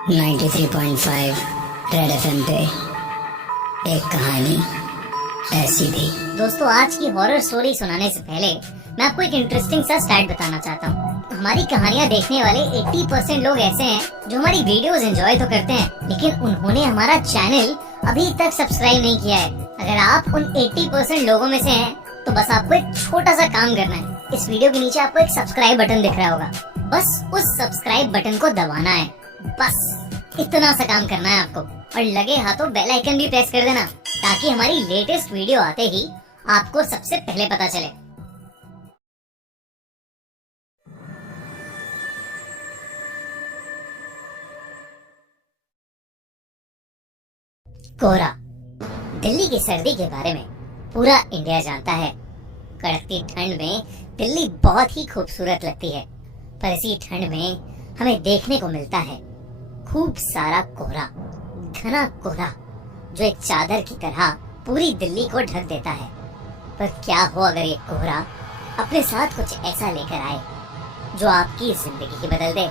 93.5 red FM पे एक कहानी ऐसी थी। दोस्तों, आज की हॉरर स्टोरी सुनाने से पहले मैं आपको एक इंटरेस्टिंग सा स्टैट बताना चाहता हूँ। हमारी कहानियाँ देखने वाले 80% लोग ऐसे हैं जो हमारी वीडियोस एंजॉय तो करते हैं, लेकिन उन्होंने हमारा चैनल अभी तक सब्सक्राइब नहीं किया है। अगर आप उन 80% लोगों में से हैं, तो बस आपको एक छोटा सा काम करना है। इस वीडियो के नीचे आपको एक सब्सक्राइब बटन दिख रहा होगा, बस उस सब्सक्राइब बटन को दबाना है। बस इतना सा काम करना है आपको, और लगे हाथों बेल आइकन भी प्रेस कर देना, ताकि हमारी लेटेस्ट वीडियो आते ही आपको सबसे पहले पता चले। कोहरा, दिल्ली की सर्दी के बारे में पूरा इंडिया जानता है। कड़कती ठंड में दिल्ली बहुत ही खूबसूरत लगती है, पर इसी ठंड में हमें देखने को मिलता है खूब सारा कोहरा, घना कोहरा जो एक चादर की तरह पूरी दिल्ली को ढक देता है। पर क्या हो अगर ये कोहरा अपने साथ कुछ ऐसा लेकर आए जो आपकी जिंदगी ही बदल दे।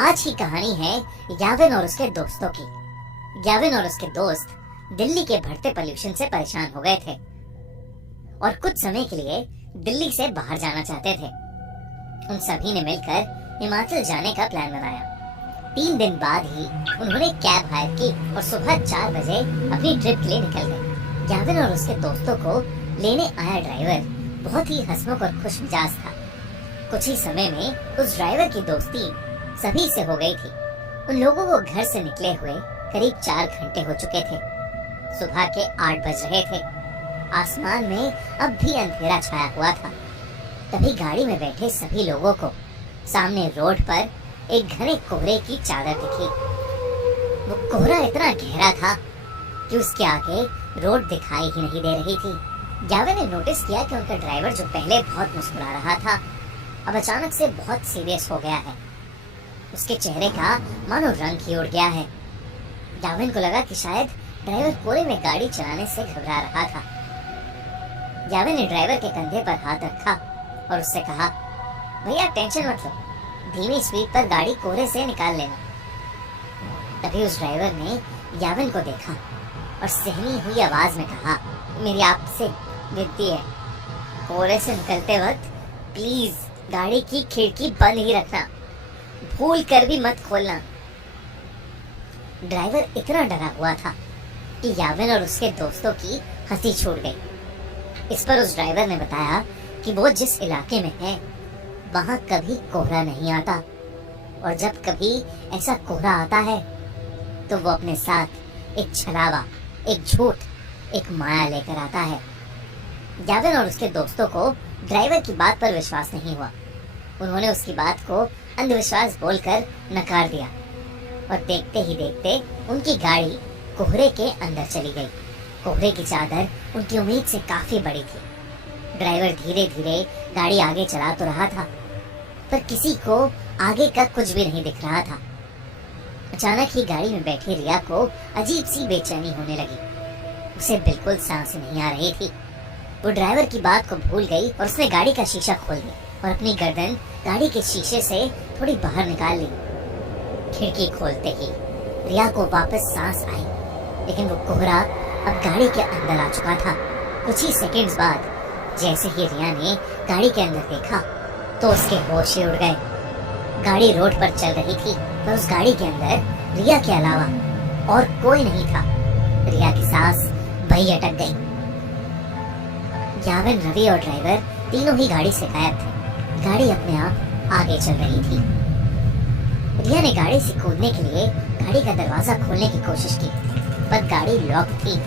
आज की कहानी है याविन और उसके दोस्तों की। याविन और उसके दोस्त दिल्ली के बढ़ते पोल्यूशन से परेशान हो गए थे और कुछ समय के लिए दिल्ली से बाहर जाना चाहते थे। उन सभी ने मिलकर हिमाचल जाने का प्लान बनाया। 3 दिन बाद ही उन्होंने कैब हायर की और सुबह 4 बजे अपनी ट्रिप के लिए निकल गए। याविन और उसके दोस्तों को लेने आया ड्राइवर बहुत ही हंसमुख और खुश मिजाज था। कुछ ही समय में उस ड्राइवर की दोस्ती सभी से हो गई थी। उन लोगों को घर से निकले हुए करीब 4 घंटे हो चुके थे। सुबह के 8 बज रहे थे। आसमान में अब भी अंधेरा छाया हुआ था। तभी गाड़ी में बैठे सभी लोगों को सामने रोड पर एक घने कोहरे की चादर दिखी। वो कोहरा इतना गहरा था कि उसके आगे रोड दिखाई ही नहीं दे रही थी। याविन ने नोटिस किया कि उनका ड्राइवर जो पहले बहुत मुस्कुरा रहा था, अब अचानक से बहुत सीरियस हो गया है। उसके चेहरे का मानो रंग ही उड़ गया है। याविन को लगा कि शायद ड्राइवर कोहरे में गाड़ी चलाने से घबरा रहा था। याविन ने ड्राइवर के कंधे पर हाथ रखा और उससे कहा, भैया टेंशन मत लो, धीमी स्पीड पर गाड़ी कोहरे से निकाल लेना। तभी उस ड्राइवर ने याविन को देखा और सहमी हुई आवाज में कहा, मेरी आपसे विनती है, कोहरे से निकलते वक्त प्लीज गाड़ी की खिड़की बंद ही रखना, भूल कर भी मत खोलना। ड्राइवर इतना डरा हुआ था कि याविन और उसके दोस्तों की हंसी छूट गई। इस पर उस ड्राइवर ने बताया कि वो जिस इलाके में है वहां कभी कोहरा नहीं आता, और जब कभी ऐसा कोहरा आता है तो वो अपने साथ एक छलावा, एक झूठ, एक माया लेकर आता है। याविन और उसके दोस्तों को ड्राइवर की बात पर विश्वास नहीं हुआ। उन्होंने उसकी बात को अंधविश्वास बोलकर नकार दिया और देखते ही देखते उनकी गाड़ी कोहरे के अंदर चली गई। कोहरे की चादर उनकी उम्मीद से काफी बड़ी थी। ड्राइवर धीरे धीरे गाड़ी आगे चला तो रहा था, पर किसी को आगे का कुछ भी नहीं दिख रहा था। अचानक ही गाड़ी में बैठी रिया को अजीब सी बेचैनी होने लगी। उसे बिल्कुल सांस नहीं आ रही थी। वो ड्राइवर की बात को भूल गई और उसने गाड़ी का शीशा खोल दिया और अपनी गर्दन गाड़ी के शीशे से थोड़ी बाहर निकाल ली। खिड़की खोलते ही रिया को वापस सांस आई, लेकिन वो कोहरा अब गाड़ी के अंदर आ चुका था। कुछ ही सेकंड्स बाद जैसे ही रिया ने गाड़ी के अंदर देखा तो उसके होश ही उड़ गए। गाड़ी रोड पर चल रही थी, पर उस गाड़ी के अंदर रिया के अलावा और कोई नहीं था। रिया की सांस वहीं अटक गई। याविन, रवि और ड्राइवर तीनों ही गाड़ी से गायब थे। गाड़ी अपने आप आगे चल रही थी। रिया ने गाड़ी से कूदने के लिए गाड़ी का दरवाजा खोलने की कोशिश की, पर गाड़ी लॉक थी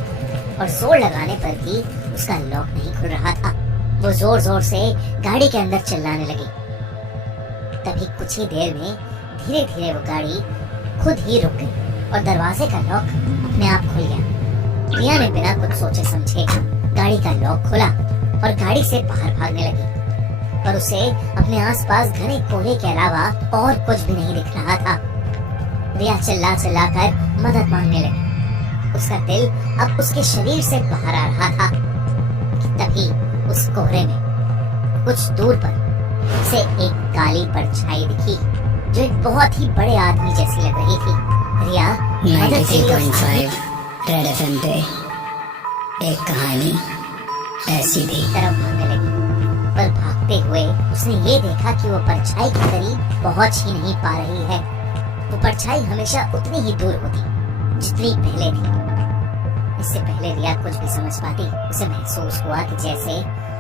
और जोर लगाने पर भी उसका लॉक नहीं खुल रहा था। वो जोर जोर से गाड़ी के अंदर चिल्लाने लगी। तभी कुछ ही देर में धीरे धीरे वो गाड़ी खुद ही रुक गई और दरवाजे का लॉक अपने आप खुल गया। रिया ने बिना कुछ सोचे समझे गाड़ी का लॉक खोला और गाड़ी से बाहर भागने लगी, पर उसे अपने आसपास घने कोहरे के अलावा और कुछ भी नहीं दिख रहा था। रिया चिल्ला चिल्ला कर मदद मांगने लगी। उसका दिल अब उसके शरीर से बाहर आ रहा था। तभी उस कोहरे में कुछ दूर पर उसे एक काली परछाई दिखी जो एक बहुत ही बड़े आदमी जैसी लग रही थी। रिया मदद के लिए उस आदमी 93.5 रेड एफएम पे एक कहानी ऐसी थी। की तरफ भागने लगी, पर भागते हुए उसने ये देखा कि वो परछाई के करीब पहुंच ही नहीं पा रही है। वो परछाई हमेशा उतनी ही दूर होती जितनी पहले थी। इससे पहले रिया कुछ भी समझ पाती, उसे महसूस हुआ कि जैसे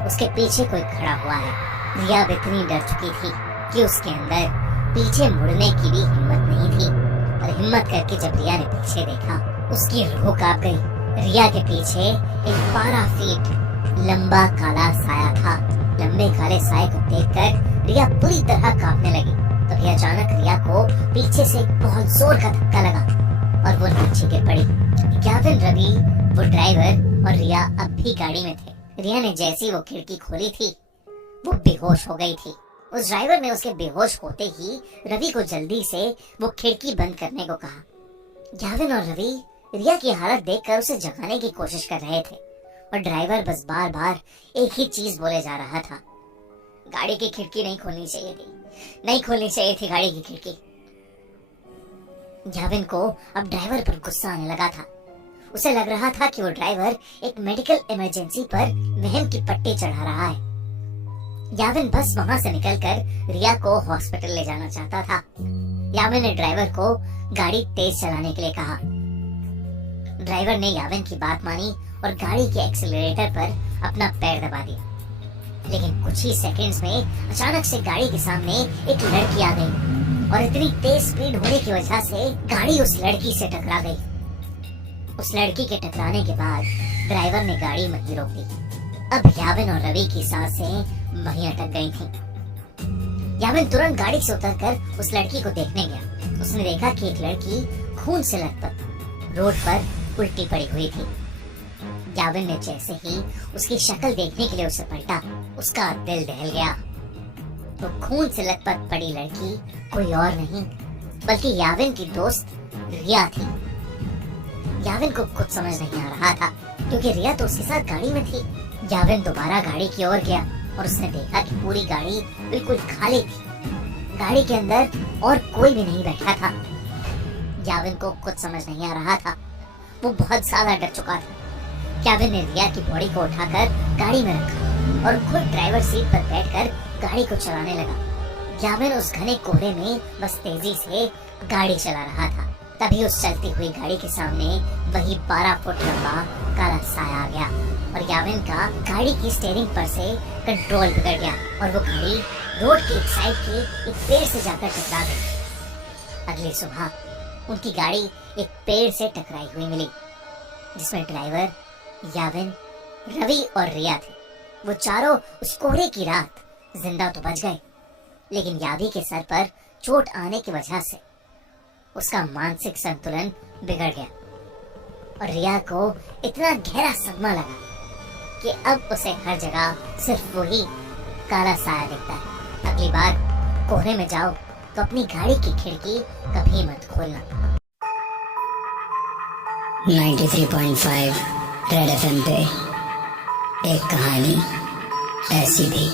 उसके पीछे कोई खड़ा हुआ है। रिया अब इतनी डर चुकी थी कि उसके अंदर पीछे मुड़ने की भी हिम्मत नहीं थी। और हिम्मत करके जब रिया ने पीछे देखा, उसकी रूह कांप गई। रिया के पीछे एक 12 फीट लंबा काला साया था। लंबे काले साए को देखकर रिया पूरी तरह कांपने लगी। तभी अचानक रिया को पीछे से एक बहुत जोर का धक्का लगा और वो नीचे गिर पड़ी। गैविन, रवि, वो ड्राइवर और रिया अब भी गाड़ी में थे। रिया ने जैसी वो खिड़की खोली थी, वो बेहोश हो गई थी। उस ड्राइवर ने उसके बेहोश होते ही रवि को जल्दी से वो खिड़की बंद करने को कहा। गैविन और रवि रिया की हालत देखकर उसे जगाने की कोशिश कर रहे थे और ड्राइवर बस बार बार एक ही चीज बोले जा रहा था, गाड़ी की खिड़की नहीं खोलनी चाहिए थी, नहीं खोलनी चाहिए थी गाड़ी की खिड़की। गैविन को अब ड्राइवर पर गुस्सा आने लगा था। उसे लग रहा था कि वो ड्राइवर एक मेडिकल इमरजेंसी पर वहम की पट्टी चढ़ा रहा है। गैविन बस वहां से निकलकर रिया को हॉस्पिटल ले जाना चाहता था। गैविन ने ड्राइवर को गाड़ी तेज चलाने के लिए कहा। ड्राइवर ने गैविन की बात मानी और गाड़ी के एक्सीलरेटर पर अपना पैर दबा दिया। लेकिन कुछ ही सेकंड्स में अचानक से गाड़ी के सामने एक लड़की आ गई और इतनी तेज स्पीड होने की वजह से गाड़ी उस लड़की से टकरा गई। उस लड़की के टकराने के बाद ड्राइवर ने गाड़ी वहीं रोक दी। अब याविन और रवि की सांसें वहीं अटक गई थीं। याविन तुरंत गाड़ी से उतरकर उस लड़की को देखने गया। उसने देखा कि एक लड़की खून से लथपथ रोड पर उल्टी पड़ी हुई थी। याविन ने जैसे ही उसकी शक्ल देखने के लिए उसे पलटा, उसका दिल दहल गया। तो खून से लथपथ पड़ी लड़की कोई और नहीं बल्कि याविन की दोस्त रिया थी। याविन को कुछ समझ नहीं आ रहा था क्योंकि रिया तो उसके साथ गाड़ी में थी। याविन दोबारा गाड़ी की ओर गया और उसने देखा कि पूरी गाड़ी बिल्कुल खाली थी। गाड़ी के अंदर और कोई भी नहीं बैठा था। याविन को कुछ समझ नहीं आ रहा था, वो बहुत ज्यादा डर चुका था। याविन ने रिया की बॉडी को उठाकर गाड़ी में रखा और खुद ड्राइवर सीट पर बैठकर गाड़ी को चलाने लगा। याविन उस घने कोहरे में बस तेजी से गाड़ी चला रहा था। तभी उस चलती हुई गाड़ी के सामने वही 12 फुट लंबा काला साया आ गया और याविन का गाड़ी की स्टीयरिंग पर से कंट्रोल बिगड़ गया और वो गाड़ी रोड की एक साइड के एक पेड़ से जाकर टकरा गई। अगली सुबह उनकी गाड़ी एक पेड़ से टकराई हुई मिली जिसमें ड्राइवर, याविन, रवि और रिया थे। वो चारों उस कोहरे की रात जिंदा तो बच गए, लेकिन यावी के सर पर चोट आने की वजह से उसका मानसिक संतुलन बिगड़ गया और रिया को इतना गहरा सदमा लगा कि अब उसे हर जगह सिर्फ वही काला साया दिखता है। अगली बार कोहरे में जाओ तो अपनी गाड़ी की खिड़की कभी मत खोलना। 93.5 रेड एफएम पे एक कहानी ऐसी थी।